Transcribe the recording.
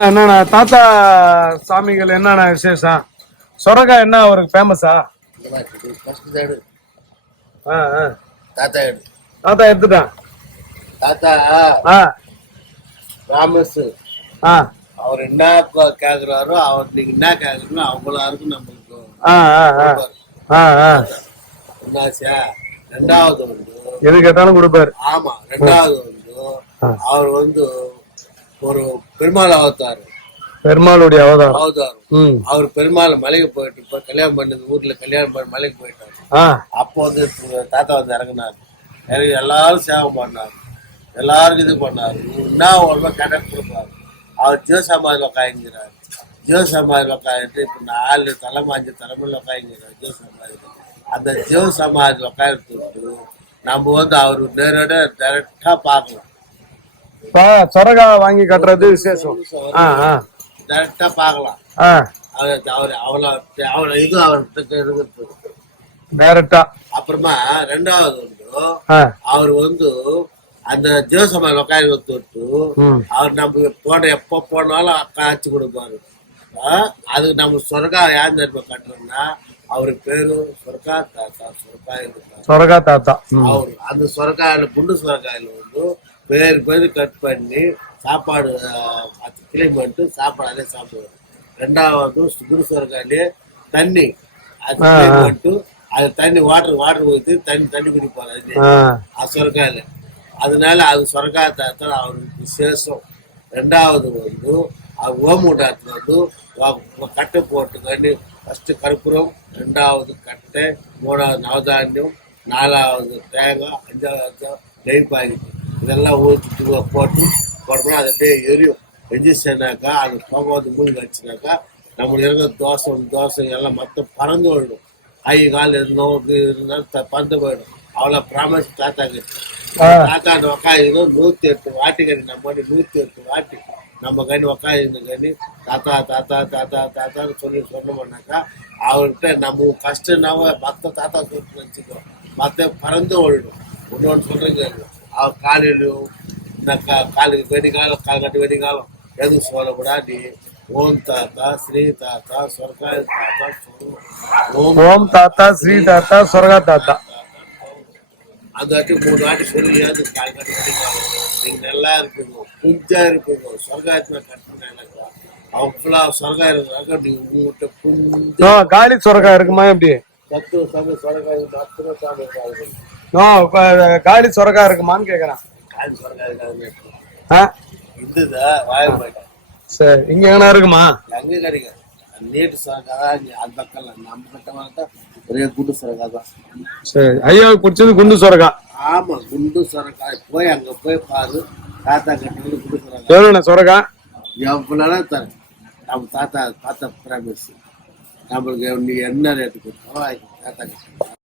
என்னண்ணா தாத்தா சாமிகள் என்னண்ணா விசேஷம்? சொரக்காய் என்ன அவருக்கு ஃபேமஸா ஆ ஆ தாத்தா எடு தாத்தா எடுத்துட்டான். தாத்தா ஆ. ராமஸ் ஆ. அவர் என்ன கேக்குறாரோ அவர் நீங்க என்ன கேக்குறீங்களோ அவங்களாருக்கும் நம்மளுக்கு. ஆ ஆ ஆ. ஆ ஆ. என்னாச்சா ரெண்டாவது வந்து எது கேட்டாலும் கொடுப்பாரு. ஆமா ரெண்டாவது வந்து அவர் வந்து ஒரு பெருமாள் அவதார் பெருமாளுடைய அவதாரம். அவதார் ம். அவர் பெருமாள் மலைக்கு போயிட்டு இப்ப கல்யாணம் பண்ணது ஊர்ல கல்யாணம் பண்ணி மலைக்கு போயிட்டாரு. அப்போ வந்து தாத்தா வந்து இறங்குனார். இறங்கி எல்லாரும் சேவை பண்ணார். எல்லாருக்கும் இது பண்ணார். என்ன ஒழுங்கா கனெக்ட் கொடுப்பாரு. அவர் ஜியோ சமாதியில் உட்காந்துங்கிறார் ஜியோ சமாதியில் உட்காந்து இப்போ நாலு தலைமை அஞ்சு தலைமையில் உட்காந்துங்கிறார் ஜியோ சமாதியில் அந்த ஜியோ சமாதியில் உட்காந்துட்டு நம்ம வந்து அவர் நேரோட டைரக்டா பார்க்கலாம். இப்போ சொரக்காய் வாங்கி கட்டுறது விசேஷம். ஆ ஆ. டைரக்டா பார்க்கலாம். ஆ. அவர் அவர் அவ்வளோ அவ்வளோ இது அவர்கிட்ட டேரக்டா அப்புறமா ரெண்டாவது வந்து அவர் வந்து அந்த ஜோசமா உட்காந்து தொட்டு அவர் நம்ம போன எப்ப போனாலும் காய்ச்சி கொடுப்பாரு. ஆ, அதுக்கு நம்ம சொர்க்கா யார் தெரியுமா கட்டுறோம்னா அவரு பேரு சொர்க்கா தாத்தா சொர்க்கா இருக்காரு. சொரக்காய் தாத்தா. அவர் அந்த சொரக்காயில குண்டு சொரக்காயில வந்து பேர் பேர் கட் பண்ணி சாப்பாடு கிளீன் பண்ணிட்டு சாப்பாடு அதே சாப்பிடுவார். ரெண்டாவது குண்டு சொரக்காயிலே தண்ணி அது கிளீன் பண்ணிட்டு அது தண்ணி வாட்டர் வாட்டர் ஊற்றி தண்ணி தண்ணி குடிப்பாரு அது அது சொரக்காயில். அதனால அது சொரக்காய் தாத்தா அவருக்கு விசேஷம். ரெண்டாவது வந்து அவர் ஓமூட்டாத்துல வந்து கட்டை போட்டு கண்டி ஃபர்ஸ்ட் கற்பூரம் ரெண்டாவது கட்டை மூணாவது நவதானியம் நாலாவது தேங்காய் அஞ்சாவது நெய் பாக்கெட் இதெல்லாம் ஊற்றி போட்டு போட்டோம்னா அது அப்படியே எரியும். எரிஞ்சிச்சுனாக்கா அது புகை வந்து மூணு வச்சுனாக்கா நம்மளுக்கு இருக்கிற தோசை தோசை எல்லாம் மொத்தம் பறந்து போயிடும். கை கால் இருந்தோம் இது இருந்தாலும் பறந்து போயிடும். அவ்வளோ ப்ராமிஸ் தாத்தாக்கு. தாத்தா உக்காந்து நூத்தி எட்டு வாட்டி கறி நம்ம நூத்தி எட்டு வாட்டி. நம்ம கண்ணி உக்காந்து கண்ணி தாத்தா தாத்தா தாத்தா தாத்தான்னு சொல்லி சொன்னோம்னாக்கா அவர்கிட்ட நம்ம கஷ்டம்னாவ மற்ற தாத்தா சொல்லிட்டு வச்சுக்கோ மற்ற பறந்து ஓடிடும் இன்னொன்று சொல்றீங்க அவர் காலையிலும் இந்த கா- காலுக்கு வெடிகாலம் கால் கட்டு வெடிகாலம் எதுவும் சொல்லக்கூடாது. ஓம் தாத்தா ஸ்ரீ தாத்தா சொர்க்காய் தாத்தா. ஓம் ஓம் தாத்தா ஸ்ரீ தாத்தா சொரகா தாத்தா. அந்த வாட்டி மூணு வாட்டி சொல்லி அது கால் கட்டி வெடிகாலம் நீங்க நல்லா இருப்பீங்க புஞ்சா இருப்பீங்க சொர்க்காயத்துல கட்டினாக்கா அவ்வளோ சொர்க்காய் இருக்கிறாங்க நீங்க உங்ககிட்ட புஞ்ச. காலி சொரக்காய் இருக்குமா எப்படி? தத்துவ சாமி சொர்க்காய் தத்துவ சாமி நோ காலி சொரக்காய் இருக்குமான்னு கேக்குறேன். கால் சொர்க்காய் இருக்காது சரி இங்க எங்கனா இருக்குமா? எங்க கிடைக்காது நீட்டு இங்க அந்த பக்கம் நம்ம வந்தா ஒரே குண்டு சொரக்காய் தான். சரி ஐயாவுக்கு பிடிச்சது குண்டு சொரக்காய். ஆமா குண்டு சொரக்காய். போய் அங்க போய் பாரு. தாத்தா கட்டினது குண்டு சொரக்காய். எவ்வளோண்ணே சொரக்காய்? எவ்வளோ தரேன். நம்ம தாத்தா தாத்தா பிராமிஸ் நம்மளுக்கு நீ என்ன ரேட்டு கொடுத்தோம் தாத்தா கட்டணும்